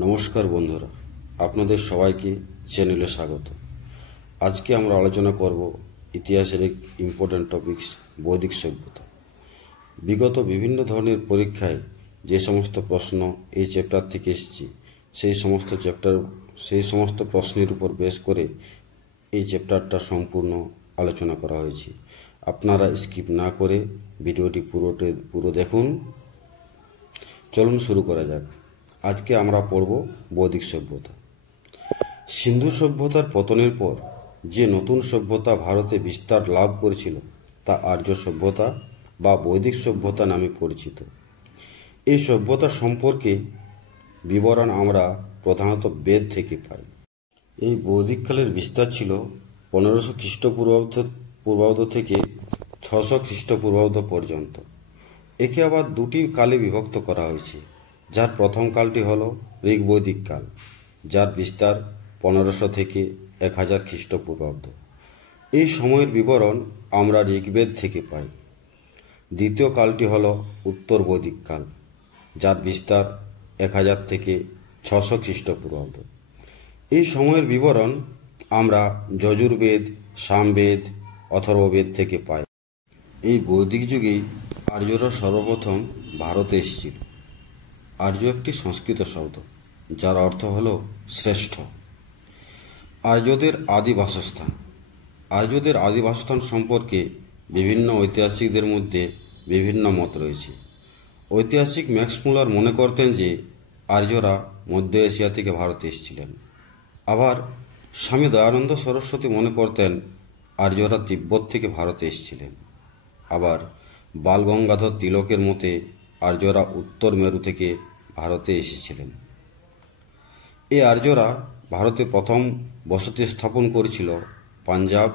নমস্কার বন্ধুরা, আপনাদের সবাইকে চ্যানেলে স্বাগত। আজকে আমরা আলোচনা করব ইতিহাসের এক ইম্পর্ট্যান্ট টপিকস বৈদিক সভ্যতা। বিগত বিভিন্ন ধরনের পরীক্ষায় যে সমস্ত প্রশ্ন এই চ্যাপ্টার থেকে এসেছে সেই সমস্ত প্রশ্নের উপর বেস করে এই চ্যাপ্টারটা সম্পূর্ণ আলোচনা করা হয়েছে। আপনারা স্কিপ না করে ভিডিওটি পুরো দেখুন। চলুন শুরু করা যাক। আজকে আমরা পড়ব বৈদিক সভ্যতা। সিন্ধু সভ্যতার পতনের পর যে নতুন সভ্যতা ভারতে বিস্তার লাভ করেছিল তা আর্য সভ্যতা বা বৈদিক সভ্যতা নামে পরিচিত। এই সভ্যতা সম্পর্কে বিবরণ আমরা প্রধানত বেদ থেকে পাই। এই বৈদিককালের বিস্তার ছিল 1500 খ্রিস্টপূর্বাব্দ থেকে 600 খ্রিস্টপূর্বাব্দ পর্যন্ত। একে আবার দুটি কালে বিভক্ত করা হয়েছে, যার প্রথম কালটি হল ঋগ্বৈদিক কাল, যার বিস্তার 1500 থেকে 1000 খ্রিস্টপূর্বাব্দ। এই সময়ের বিবরণ আমরা ঋগ্বেদ থেকে পাই। দ্বিতীয় কালটি হল উত্তর বৈদিক কাল, যার বিস্তার 1000 থেকে 600 খ্রিস্টপূর্বাব্দ। এই সময়ের বিবরণ আমরা যজুর্বেদ, সামবেদ, অথর্ববেদ থেকে পাই। এই বৈদিক যুগেই আর্যরা সর্বপ্রথম ভারতে এসেছিল। আর্য একটি সংস্কৃত শব্দ, যার অর্থ হল শ্রেষ্ঠ। আর্যদের আদি বাসস্থান। আর্যদের আদি বাসস্থান সম্পর্কে বিভিন্ন ঐতিহাসিকদের মধ্যে বিভিন্ন মত রয়েছে। ঐতিহাসিক ম্যাক্স মুলার মনে করতেন যে আর্যরা মধ্য এশিয়া থেকে ভারতে এসেছিলেন। আবার স্বামী দয়ানন্দ সরস্বতী মনে করতেন আর্যরা তিব্বত থেকে ভারতে এসেছিলেন। আবার বালগঙ্গাধর তিলকের মতে আর্যরা উত্তর মেরু থেকে ভারতে এসেছিলেন। এই আর্যরা ভারতে প্রথম বসতি স্থাপন করেছিল পাঞ্জাব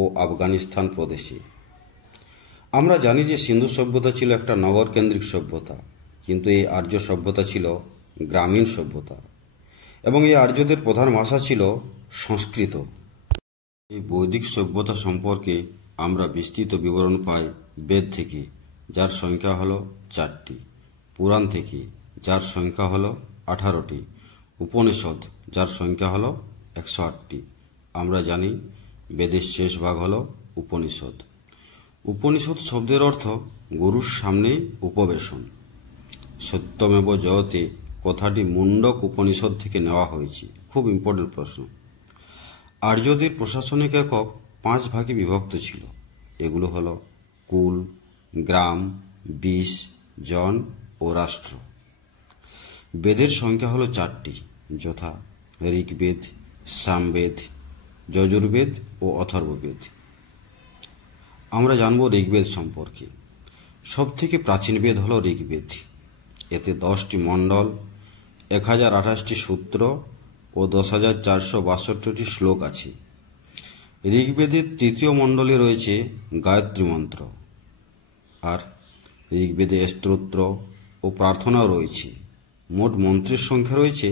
ও আফগানিস্তান প্রদেশে। আমরা জানি যে সিন্ধু সভ্যতা ছিল একটা নগরকেন্দ্রিক সভ্যতা, কিন্তু এই আর্য সভ্যতা ছিল গ্রামীণ সভ্যতা এবং এই আর্যদের প্রধান ভাষা ছিল সংস্কৃত। এই বৈদিক সভ্যতা সম্পর্কে আমরা বিস্তৃত বিবরণ পাই বেদ থেকে, যার সংখ্যা হল 4টি, পুরাণ থেকে, যার সংখ্যা হল 18টি, উপনিষদ, যার সংখ্যা হল 108টি। আমরা জানি বেদের শেষ ভাগ হল উপনিষদ। উপনিষদ শব্দের অর্থ গুরুর সামনে উপবেশন। সত্যমেব জয়তে কথাটি মুন্ডক উপনিষদ থেকে নেওয়া হয়েছে। খুব ইম্পর্টেন্ট প্রশ্ন। আর্যদের প্রশাসনিক একক 5 ভাগে বিভক্ত ছিল। এগুলো হল কুল, গ্রাম, বিশ, জন ও রাষ্ট্র। বেদের সংখ্যা হল 4টি, যথা ঋগ্বেদ, সামবেদ, যজুর্বেদ ও অথর্ববেদ। আমরা জানব ঋগ্বেদ সম্পর্কে। সবথেকে প্রাচীন বেদ হল ঋগ্বেদ। এতে 10টি মণ্ডল, 1028টি সূত্র ও 10,462টি শ্লোক আছে। ঋগ্বেদের তৃতীয় মণ্ডলে রয়েছে গায়ত্রী মন্ত্র, আর ঋগ্বেদে স্তোত্র ও প্রার্থনাও রয়েছে। মোট মন্ত্রের সংখ্যা রয়েছে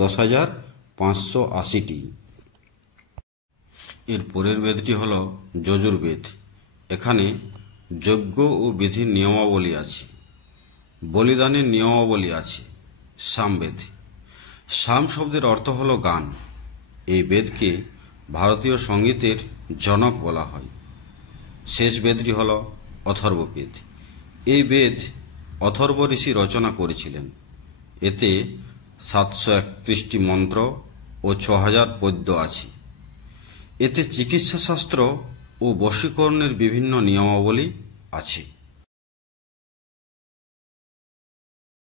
10,580টি। এর পরের বেদটি হল যজুর্বেদ। এখানে যজ্ঞ ও বিধির নিয়মাবলী আছে, বলিদানের নিয়মাবলী আছে। সামবেদ। সাম শব্দের অর্থ হল গান। এই বেদকে ভারতীয় সঙ্গীতের জনক বলা হয়। শেষ বেদটি হল অথর্ববেদ। এই বেদ অথর্ব ঋষি রচনা করেছিলেন। এতে 731টি মন্ত্র ও 6000 পদ্য আছে। এতে চিকিৎসাশাস্ত্র ও বশীকরণের বিভিন্ন নিয়মাবলী আছে।